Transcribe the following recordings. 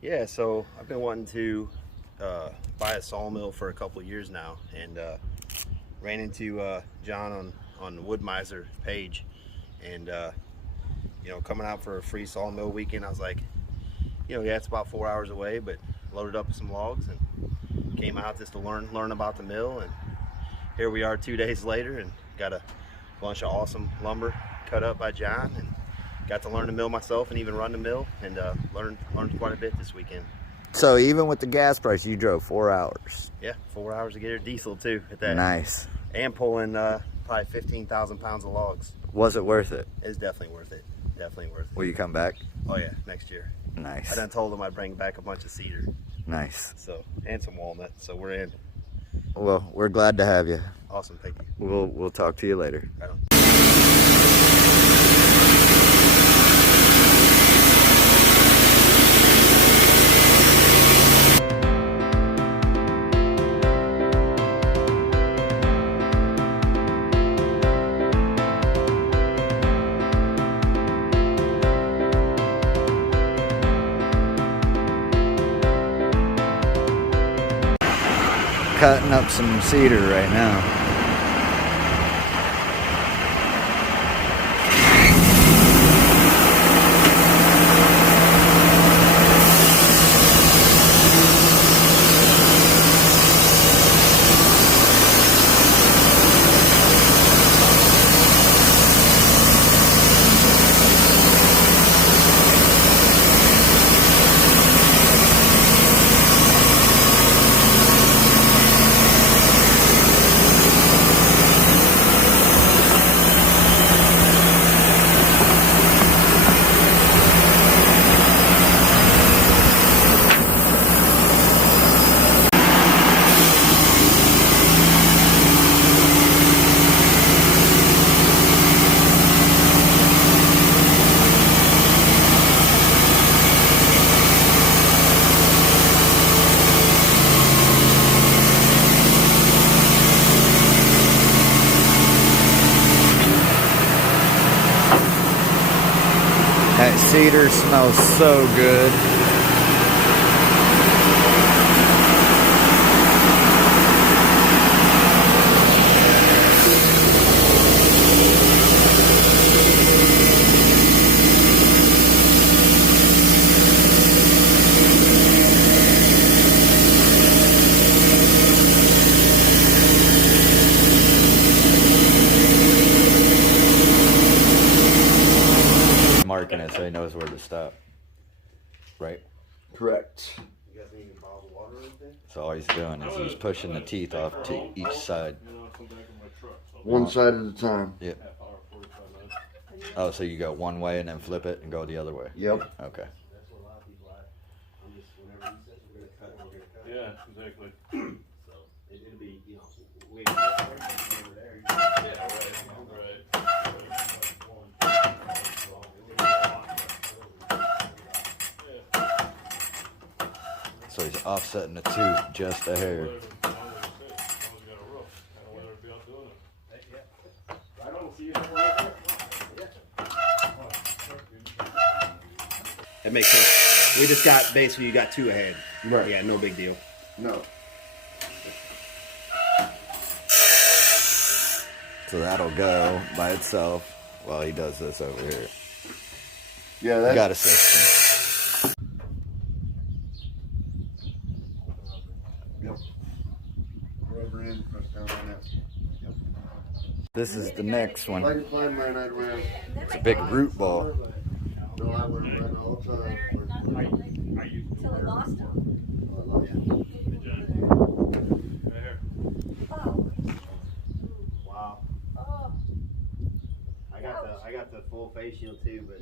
Yeah, so I've been wanting to buy a sawmill for a couple of years now, and ran into John on the Wood Miser page, and you know, coming out for a free sawmill weekend, I was like, you know, yeah, it's about 4 hours away, but loaded up with some logs and came out just to learn about the mill, and here we are 2 days later and got a bunch of awesome lumber cut up by John, and got to learn the mill myself and even run the mill, and learned quite a bit this weekend. So even with the gas price, you drove 4 hours. Yeah, 4 hours to get here, diesel too at that. Nice. And pulling probably 15,000 pounds of logs. Was it worth it? It's definitely worth it. Definitely worth it. Will you come back? Oh yeah, next year. Nice. I done told them I'd bring back a bunch of cedar. Nice. So, and some walnut. So we're in. Well, we're glad to have you. Awesome, thank you. We'll talk to you later. Right on. Cutting up some cedar right now. That cedar smells so good. Marking it so he knows where to stop. Right? Correct. You guys need any bottles of water or anything? So all he's doing is he's pushing the teeth off to each side. One side at a time. Yep. Oh, so you go one way and then flip it and go the other way? Yep. Okay. That's what a lot of people like. I'm just, whenever he says we're gonna cut, we're gonna cut. Yeah, exactly. So it'll be, you know, we over there. Yeah, So he's offsetting the tooth just a hair. That makes sense. We just got, basically, you got two ahead. Right. Yeah, no big deal. No. So that'll go by itself while he does this over here. Yeah, that's... Got a system. Yep. Rubber in, press down on that. Yep. This is the next If I one. can find mine, I'd run. It's a big root ball. No, I would run all the time. Till I lost him. Oh, I love you. Oh. Wow. Oh. I got the full face shield too, but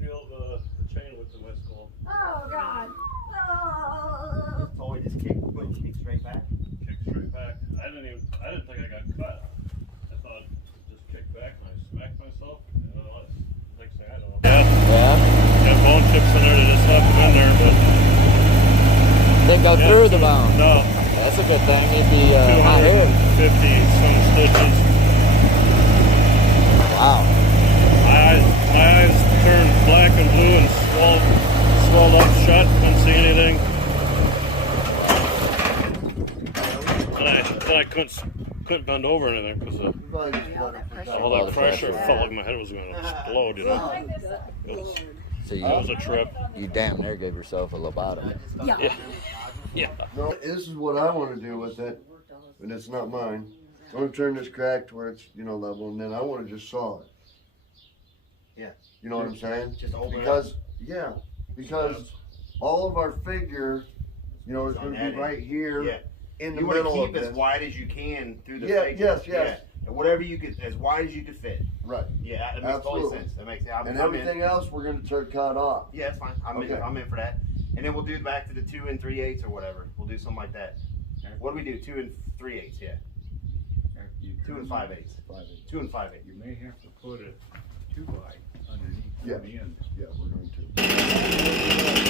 Feel the chain with the west call. Oh God. Oh. this toy just kicked straight back. Kick straight back. I didn't think I got cut. I thought it just kicked back and I smacked myself. And next thing I know. Yeah? Got bone chips in there. They just left them in there, but Didn't go through the bone. no. That's a good thing. It'd be not here. 250 some stitches. Wow. My eyes turned black and blue and swelled up shut, couldn't see anything. And I couldn't bend over anything because of all that pressure. It felt like my head was going to explode, you know. So That was a trip. you damn near gave yourself a lobotomy. Yeah. Yeah. No, this is what I want to do with it, and it's not mine. I want to turn this crack to where it's, you know, level, and then I want to just saw it. Yeah. You know what I'm saying? Just open Because, yeah, because all of our figure, you know, is On going to that be end. right here Yeah. in the You want to middle keep of as this. wide as you can through the Yeah, figure. yes. Yeah. And whatever you could, as wide as you could fit. Right. Yeah, that makes total Absolutely. sense. That makes And I'm everything in. else we're going to turn cut off. Yeah, that's fine. I'm Okay. in for that. And then we'll do back to the 2 3/8 or whatever. We'll do something like that. What do we do? 2 3/8, yeah. 2 5/8. 2 5/8. You may have to put a 2-by underneath Yeah. the end. Yeah, we're going to.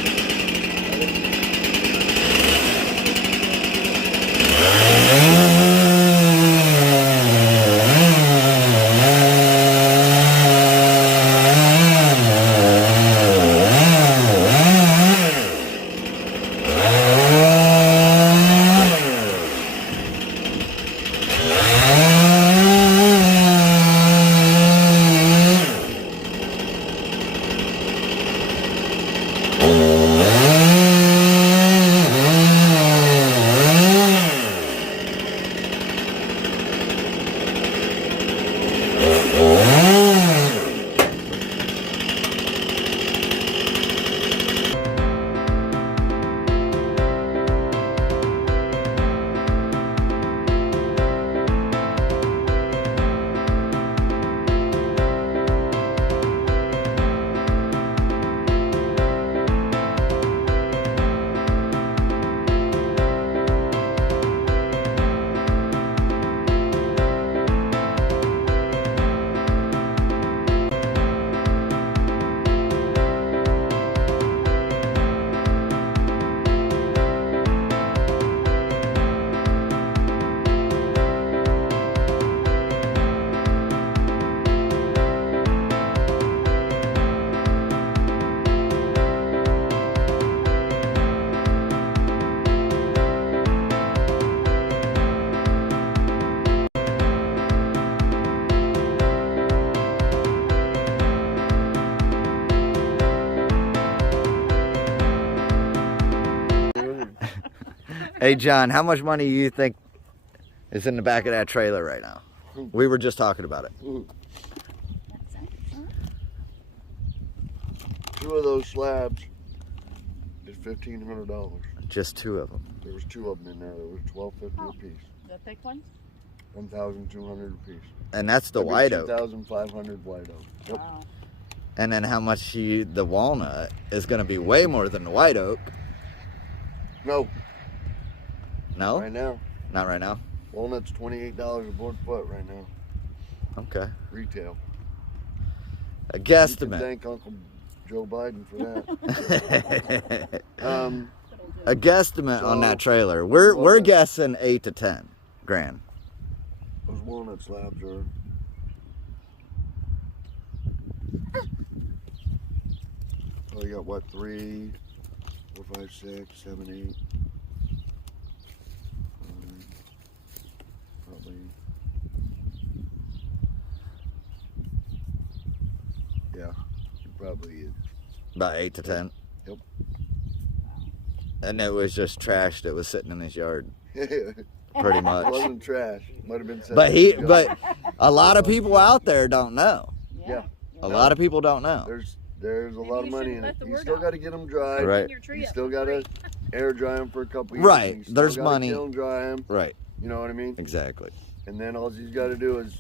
Hey John, how much money do you think is in the back of that trailer right now? We were just talking about it. 2 of those slabs is $1,500. Just 2 of them. There was 2 of them in there. There was $12.50 a piece. The thick ones? 1,200 a piece. And that's the white oak. 2,500 white oak. Yep. Wow. And then how much the walnut is going to be way more than the white oak. No, No? right now. Not right now? Walnut's $28 a board foot right now. Okay. Retail. A You can guesstimate. thank Uncle Joe Biden for that. A guesstimate on So, that trailer. We're walnut. guessing 8 to 10 grand. Those walnut slabs are. Oh, you got what? 3, 4, 5, 6, 7, 8. Probably. Yeah, probably. About 8 to 10. Yep. And it was just trashed. It was sitting in his yard, It pretty much. wasn't trash. Might have been. But a lot of people out there don't know. Yeah. A lot of people don't know. There's a lot of you money shouldn't in let it. the You word still out. got to get them dried. Right. Your tree You up still for got to free. air dry them for a couple years. Right. and you still There's gotta money. Kiln dry them. Right. You know what I mean? Exactly. And then all he's got to do is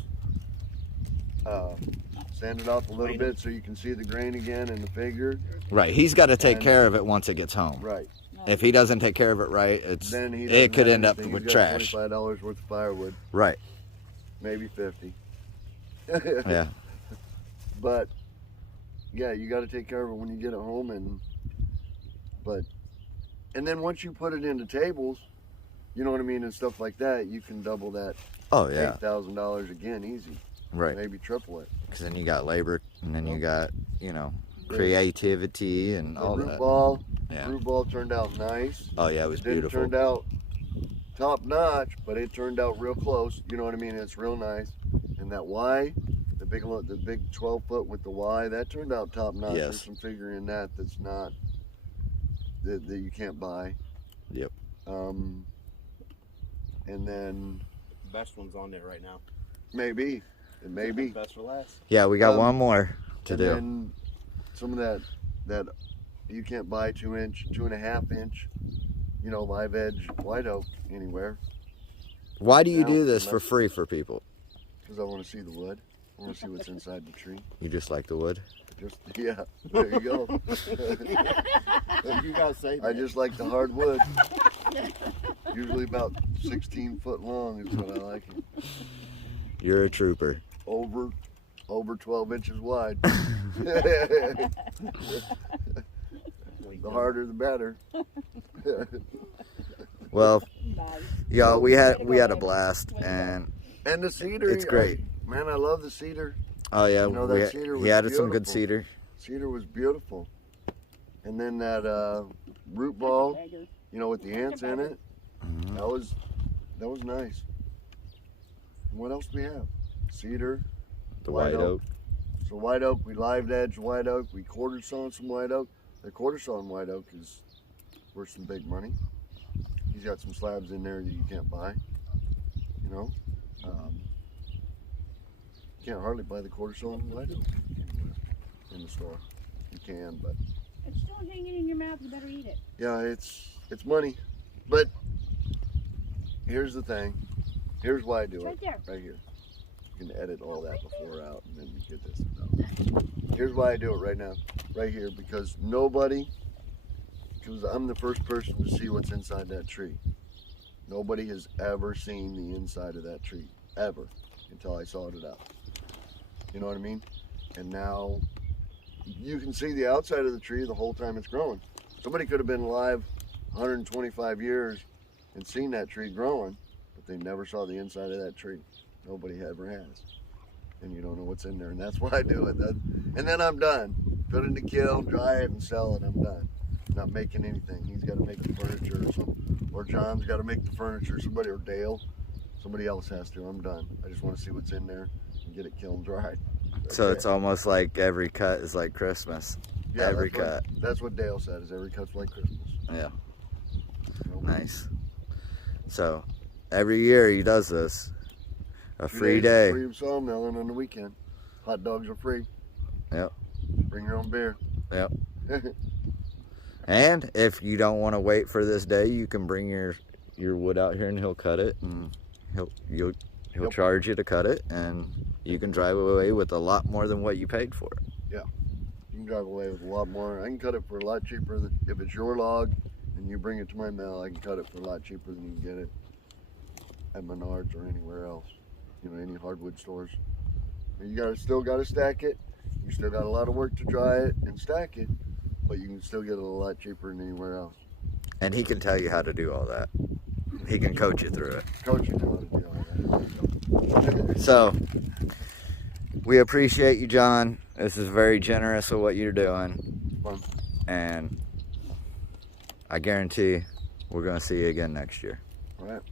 sand it off a little bit so you can see the grain again and the figure. Right. He's got to take And- care of it once it gets home. Right. If he doesn't take care of it right, Then he it could doesn't end have up anything. with He's got trash. $25 worth of firewood, Right. maybe 50. Yeah. But yeah, you got to take care of it when you get it home, and then once you put it into tables, you know what I mean, and stuff like that, you can double that Oh yeah. $8,000 again, easy. Right. Maybe triple it. Because then you got labor, and then you got creativity and The all root that. ball. Yeah. Root ball turned out nice. Oh yeah, it was It didn't beautiful. turned out top notch, but it turned out real close. You know what I mean? It's real nice. And that Y, the big 12-foot with the Y, that turned out top notch. Yes. There's some figure in that that's not that you can't buy. Yep. And then The best one's on there right now. maybe it may be. Best for last. Yeah, we got one more to and do. then some of that you can't buy 2-inch, 2.5-inch, live edge white oak anywhere. Why do you do Now, this for unless- free for people? Because I want to see the wood. I want to see what's inside the tree. You just like the wood? Yeah, there you go. You guys say that. I just like the hard wood. Usually about 16 foot long is what I like it. You're a trooper. Over 12 inches wide. The harder the better. Well, Nice. yeah, we had a blast, and And the cedar. It's great. Man, I love the cedar. oh yeah, You know, that cedar he was added some good beautiful. cedar. Cedar was beautiful. And then that root ball, Beggar. with the ants in it, Mhm. that was nice. What else do we have? Cedar. The White white oak. So white oak, we live edge white oak, we quarter sawn some white oak. The quarter sawn white oak is worth some big money. He's got some slabs in there that you can't buy. You can't hardly buy the quarter sawn white oak anywhere in the store. You can, but It's still hanging in your mouth. You better eat it. yeah, it's money. But here's the thing. Here's why I do It's it. right there. Right here. You can edit all that before out and then you get this. No. Here's why I do it right now. Right here. Because I'm the first person to see what's inside that tree. Nobody has ever seen the inside of that tree. Ever. Until I sawed it out. You know what I mean? And now you can see the outside of the tree the whole time it's growing. Somebody could have been alive 125 years and seen that tree growing, but they never saw the inside of that tree. Nobody ever has. And you don't know what's in there, and that's why I do it. And then I'm done. Put it in the kiln, dry it, and sell it. I'm done. Not making anything. He's got to make the furniture or something. Or John's got to make the furniture. Somebody, or Dale. Somebody else has to. I'm done. I just want to see what's in there and get it kiln dried. So it's almost like every cut is like Christmas. Yeah, every that's cut. That's what Dale said, is every cut's like Christmas. Yeah. Nope. Nice. So every year he does this. A 2 free days day. Free sawmilling on the weekend. Hot dogs are free. Yep. Bring your own beer. Yep. And if you don't want to wait for this day, you can bring your wood out here and he'll cut it, and he'll Yep. charge you to cut it, and you can drive away with a lot more than what you paid for it. You can drive away with a lot more. I can cut it for a lot cheaper if it's your log and you bring it to my mill. I can cut it for a lot cheaper than you can get it at Menards or anywhere else. Any hardwood stores. Still got to stack it. You still got a lot of work to dry it and stack it, but you can still get it a lot cheaper than anywhere else. And he can tell you how to do all that. He can coach you through it. Coach you know how to do all that. So we appreciate you, John. This is very generous of what you're doing. Fun. And I guarantee we're going to see you again next year. All right.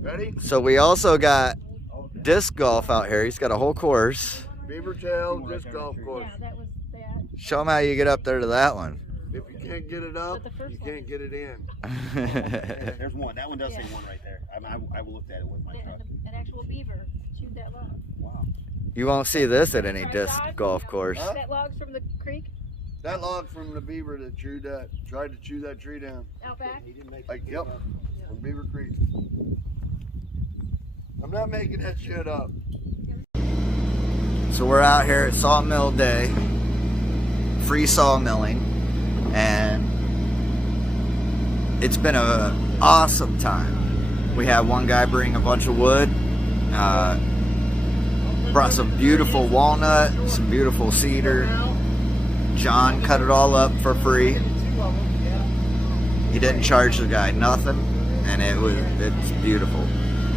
Ready? So we also got disc golf out here. He's got a whole course. Beaver Tail Disc Golf Course. Yeah, that was that. Show him how you get up there to that one. If you can't get it up, But the first you one- can't get it in. There's one. That one does say Yeah. one right there. I looked at it with my truck. An actual beaver chewed that log. Wow. You won't see this at any Right, disc Todd? golf course. Huh? That log's from the creek That log from the beaver that tried to chew that tree down. out back. He didn't make Like, yep, from Beaver Creek. I'm not making that shit up. So we're out here at Sawmill Day, free sawmilling, and it's been an awesome time. We had one guy bring a bunch of wood, brought some beautiful walnut, some beautiful cedar. John cut it all up for free. He didn't charge the guy nothing, and it's beautiful.